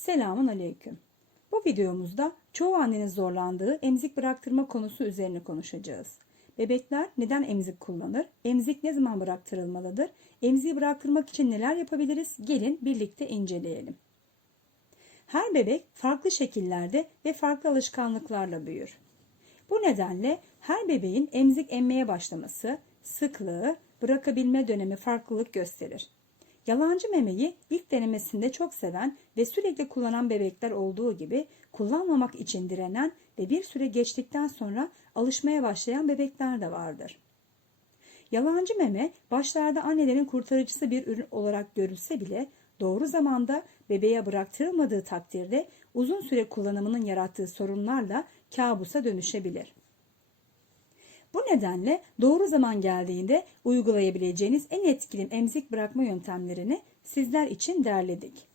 Selamun Aleyküm. Bu videomuzda çoğu annenin zorlandığı emzik bıraktırma konusu üzerine konuşacağız. Bebekler neden emzik kullanır? Emzik ne zaman bıraktırılmalıdır? Emziği bıraktırmak için neler yapabiliriz? Gelin birlikte inceleyelim. Her bebek farklı şekillerde ve farklı alışkanlıklarla büyür. Bu nedenle her bebeğin emzik emmeye başlaması, sıklığı, bırakabilme dönemi farklılık gösterir. Yalancı memeyi ilk denemesinde çok seven ve sürekli kullanan bebekler olduğu gibi kullanmamak için direnen ve bir süre geçtikten sonra alışmaya başlayan bebekler de vardır. Yalancı meme başlarda annelerin kurtarıcısı bir ürün olarak görülse bile doğru zamanda bebeğe bıraktırılmadığı takdirde uzun süre kullanımının yarattığı sorunlarla kabusa dönüşebilir. Bu nedenle doğru zaman geldiğinde uygulayabileceğiniz en etkili emzik bırakma yöntemlerini sizler için derledik.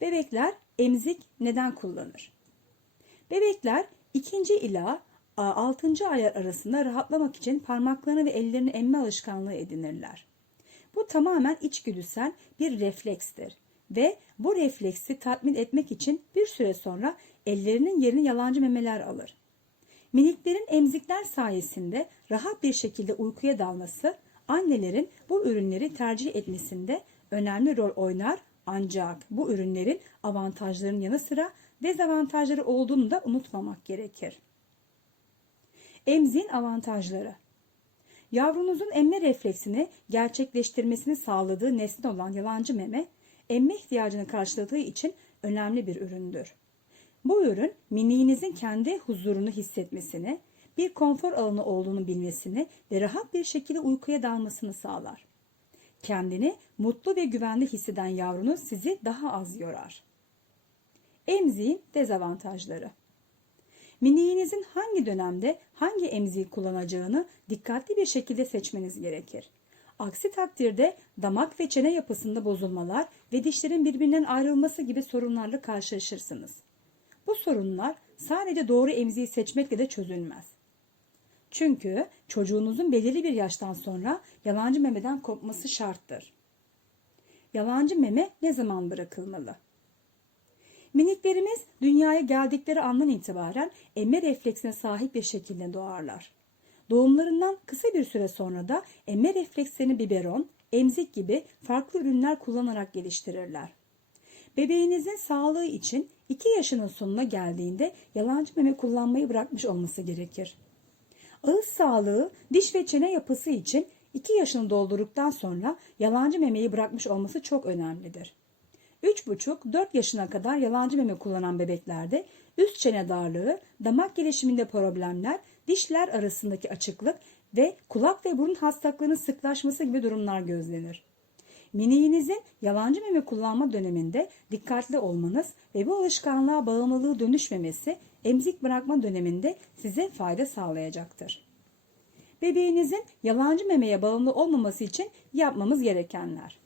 Bebekler emzik neden kullanır? Bebekler ikinci ila 6. ay arasında rahatlamak için parmaklarını ve ellerini emme alışkanlığı edinirler. Bu tamamen içgüdüsel bir reflekstir ve bu refleksi tatmin etmek için bir süre sonra ellerinin yerini yalancı memeler alır. Miniklerin emzikler sayesinde rahat bir şekilde uykuya dalması annelerin bu ürünleri tercih etmesinde önemli rol oynar ancak bu ürünlerin avantajlarının yanı sıra dezavantajları olduğunu da unutmamak gerekir. Emziğin avantajları Yavrunuzun emme refleksini gerçekleştirmesini sağladığı nesne olan yalancı meme, emme ihtiyacını karşıladığı için önemli bir üründür. Bu ürün miniğinizin kendi huzurunu hissetmesini, bir konfor alanı olduğunu bilmesini ve rahat bir şekilde uykuya dalmasını sağlar. Kendini mutlu ve güvende hisseden yavrunuz sizi daha az yorar. Emziğin dezavantajları Miniğinizin hangi dönemde hangi emziği kullanacağını dikkatli bir şekilde seçmeniz gerekir. Aksi takdirde damak ve çene yapısında bozulmalar ve dişlerin birbirinden ayrılması gibi sorunlarla karşılaşırsınız. Sorunlar sadece doğru emziği seçmekle de çözülmez. Çünkü çocuğunuzun belirli bir yaştan sonra yalancı memeden kopması şarttır. Yalancı meme ne zaman bırakılmalı? Miniklerimiz dünyaya geldikleri andan itibaren emme refleksine sahip bir şekilde doğarlar. Doğumlarından kısa bir süre sonra da emme reflekslerini biberon, emzik gibi farklı ürünler kullanarak geliştirirler. Bebeğinizin sağlığı için 2 yaşının sonuna geldiğinde yalancı meme kullanmayı bırakmış olması gerekir. Ağız sağlığı, diş ve çene yapısı için 2 yaşını doldurduktan sonra yalancı memeyi bırakmış olması çok önemlidir. 3,5-4 yaşına kadar yalancı meme kullanan bebeklerde üst çene darlığı, damak gelişiminde problemler, dişler arasındaki açıklık ve kulak ve burun hastalıklarının sıklaşması gibi durumlar gözlenir. Miniğinizin yalancı meme kullanma döneminde dikkatli olmanız ve bu alışkanlığa bağımlılığı dönüşmemesi emzik bırakma döneminde size fayda sağlayacaktır. Bebeğinizin yalancı memeye bağımlı olmaması için yapmamız gerekenler.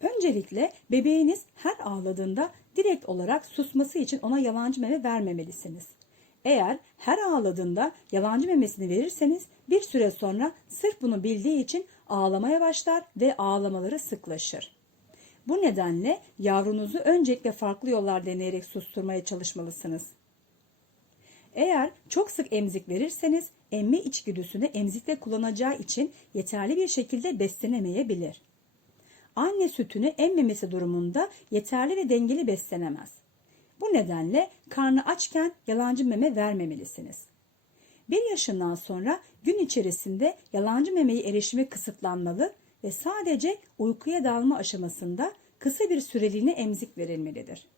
Öncelikle bebeğiniz her ağladığında direkt olarak susması için ona yalancı meme vermemelisiniz. Eğer her ağladığında yalancı memesini verirseniz bir süre sonra sırf bunu bildiği için ağlamaya başlar ve ağlamaları sıklaşır. Bu nedenle yavrunuzu öncelikle farklı yollar deneyerek susturmaya çalışmalısınız. Eğer çok sık emzik verirseniz emme içgüdüsünü emzikte kullanacağı için yeterli bir şekilde beslenemeyebilir. Anne sütünü emmemesi durumunda yeterli ve dengeli beslenemez. Bu nedenle karnı açken yalancı meme vermemelisiniz. Bir yaşından sonra gün içerisinde yalancı memeye erişimi kısıtlanmalı ve sadece uykuya dalma aşamasında kısa bir süreliğine emzik verilmelidir.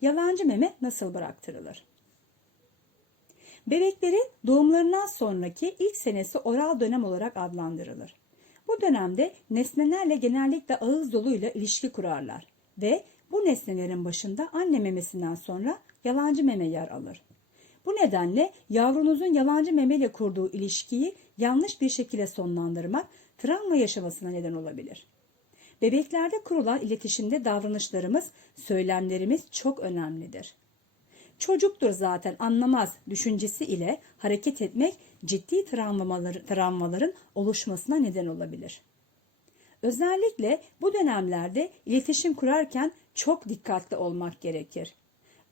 Yalancı meme nasıl bıraktırılır? Bebeklerin doğumlarından sonraki ilk senesi oral dönem olarak adlandırılır. Bu dönemde nesnelerle genellikle ağız doluyla ilişki kurarlar ve bu nesnelerin başında anne memesinden sonra yalancı meme yer alır. Bu nedenle yavrunuzun yalancı memeyle kurduğu ilişkiyi yanlış bir şekilde sonlandırmak travma yaşamasına neden olabilir. Bebeklerde kurulan iletişimde davranışlarımız, söylemlerimiz çok önemlidir. Çocuktur zaten anlamaz düşüncesi ile hareket etmek ciddi travmaları, travmaların oluşmasına neden olabilir. Özellikle bu dönemlerde iletişim kurarken çok dikkatli olmak gerekir.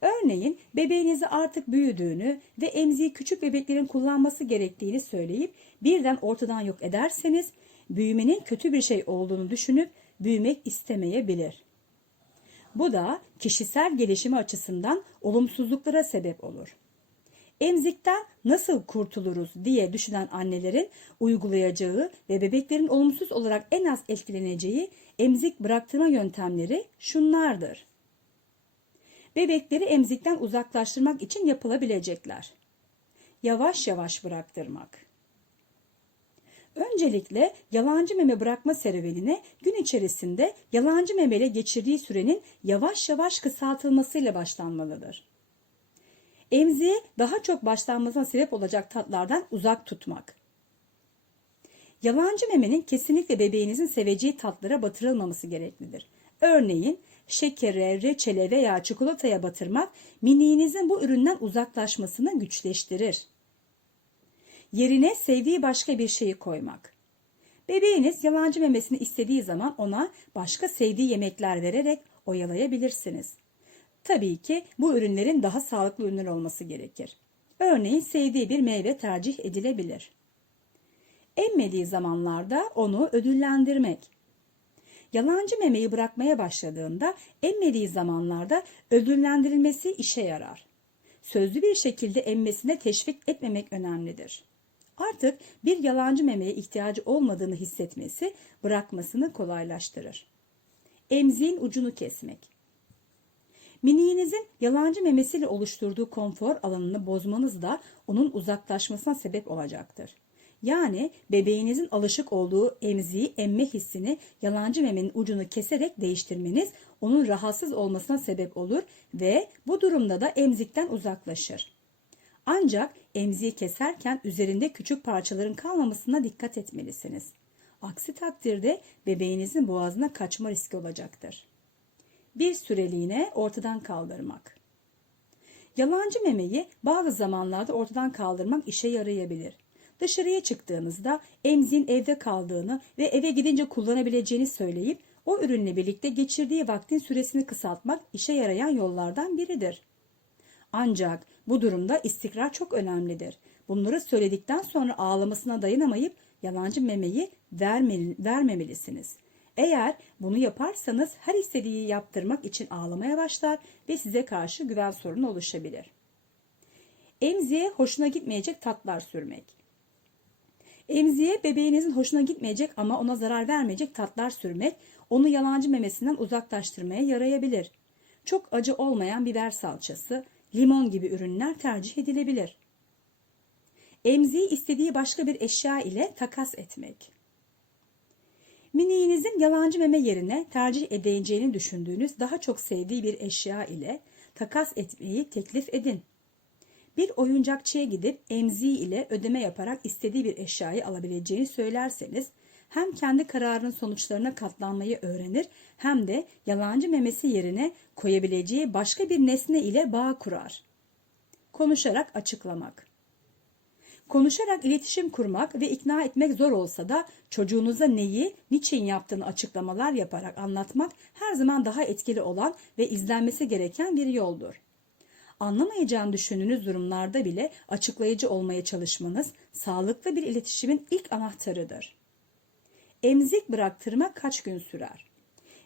Örneğin bebeğinizi artık büyüdüğünü ve emziği küçük bebeklerin kullanması gerektiğini söyleyip birden ortadan yok ederseniz büyümenin kötü bir şey olduğunu düşünüp büyümek istemeyebilir. Bu da kişisel gelişimi açısından olumsuzluklara sebep olur. Emzikten nasıl kurtuluruz diye düşünen annelerin uygulayacağı ve bebeklerin olumsuz olarak en az etkileneceği emzik bıraktırma yöntemleri şunlardır. Bebekleri emzikten uzaklaştırmak için yapılabilecekler. Yavaş yavaş bıraktırmak. Öncelikle yalancı meme bırakma serüvenine gün içerisinde yalancı memeyle geçirdiği sürenin yavaş yavaş kısaltılmasıyla başlanmalıdır. Emziğe daha çok başlanmasına sebep olacak tatlardan uzak tutmak. Yalancı memenin kesinlikle bebeğinizin seveceği tatlara batırılmaması gereklidir. Örneğin şekere, reçele veya çikolataya batırmak miniğinizin bu üründen uzaklaşmasını güçleştirir. Yerine sevdiği başka bir şeyi koymak. Bebeğiniz yalancı memesini istediği zaman ona başka sevdiği yemekler vererek oyalayabilirsiniz. Tabii ki bu ürünlerin daha sağlıklı ürünler olması gerekir. Örneğin sevdiği bir meyve tercih edilebilir. Emmediği zamanlarda onu ödüllendirmek. Yalancı memeyi bırakmaya başladığında emmediği zamanlarda ödüllendirilmesi işe yarar. Sözlü bir şekilde emmesine teşvik etmemek önemlidir. Artık bir yalancı memeye ihtiyacı olmadığını hissetmesi bırakmasını kolaylaştırır. Emziğin ucunu kesmek. Miniğinizin yalancı memesiyle oluşturduğu konfor alanını bozmanız da onun uzaklaşmasına sebep olacaktır. Yani bebeğinizin alışık olduğu emziği emme hissini yalancı memenin ucunu keserek değiştirmeniz onun rahatsız olmasına sebep olur ve bu durumda da emzikten uzaklaşır. Ancak emziği keserken üzerinde küçük parçaların kalmamasına dikkat etmelisiniz. Aksi takdirde bebeğinizin boğazına kaçma riski olacaktır. Bir süreliğine ortadan kaldırmak. Yalancı memeyi bazı zamanlarda ortadan kaldırmak işe yarayabilir. Dışarıya çıktığınızda emziğin evde kaldığını ve eve gidince kullanabileceğini söyleyip o ürünle birlikte geçirdiği vaktin süresini kısaltmak işe yarayan yollardan biridir. Ancak bu durumda istikrar çok önemlidir. Bunları söyledikten sonra ağlamasına dayanamayıp yalancı memeyi verme, vermemelisiniz. Eğer bunu yaparsanız her istediği yaptırmak için ağlamaya başlar ve size karşı güven sorunu oluşabilir. Emziğe hoşuna gitmeyecek tatlar sürmek. Emziğe bebeğinizin hoşuna gitmeyecek ama ona zarar vermeyecek tatlar sürmek onu yalancı memesinden uzaklaştırmaya yarayabilir. Çok acı olmayan biber salçası, limon gibi ürünler tercih edilebilir. Emziği istediği başka bir eşya ile takas etmek. Miniğinizin yalancı meme yerine tercih edeceğini düşündüğünüz daha çok sevdiği bir eşya ile takas etmeyi teklif edin. Bir oyuncakçıya gidip emziği ile ödeme yaparak istediği bir eşyayı alabileceğini söylerseniz hem kendi kararının sonuçlarına katlanmayı öğrenir hem de yalancı memesi yerine koyabileceği başka bir nesne ile bağ kurar. Konuşarak açıklamak. Konuşarak iletişim kurmak ve ikna etmek zor olsa da çocuğunuza neyi, niçin yaptığını açıklamalar yaparak anlatmak her zaman daha etkili olan ve izlenmesi gereken bir yoldur. Anlamayacağını düşündüğünüz durumlarda bile açıklayıcı olmaya çalışmanız sağlıklı bir iletişimin ilk anahtarıdır. Emzik bıraktırma kaç gün sürer?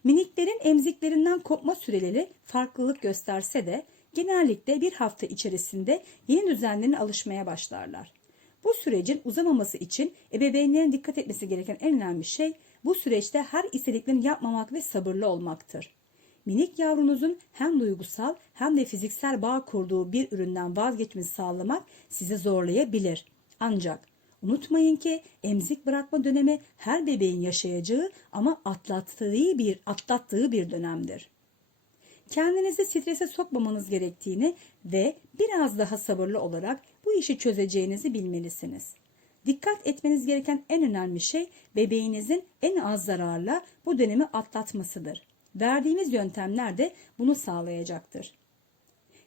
Miniklerin emziklerinden kopma süreleri farklılık gösterse de genellikle bir hafta içerisinde yeni düzenlerine alışmaya başlarlar. Bu sürecin uzamaması için ebeveynlerin dikkat etmesi gereken en önemli şey bu süreçte her istediklerini yapmamak ve sabırlı olmaktır. Minik yavrunuzun hem duygusal hem de fiziksel bağ kurduğu bir üründen vazgeçmesi sağlamak sizi zorlayabilir. Ancak unutmayın ki emzik bırakma dönemi her bebeğin yaşayacağı ama atlattığı bir atlattığı bir dönemdir. Kendinizi strese sokmamanız gerektiğini ve biraz daha sabırlı olarak bu işi çözeceğinizi bilmelisiniz. Dikkat etmeniz gereken en önemli şey bebeğinizin en az zararla bu dönemi atlatmasıdır. Verdiğimiz yöntemler de bunu sağlayacaktır.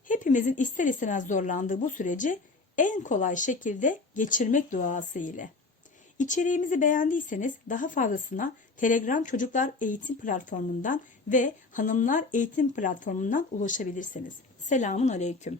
Hepimizin ister istemez zorlandığı bu süreci en kolay şekilde geçirmek duası ile. İçeriğimizi beğendiyseniz daha fazlasına Telegram Çocuklar Eğitim Platformundan ve Hanımlar Eğitim Platformundan ulaşabilirsiniz. Selamun Aleyküm.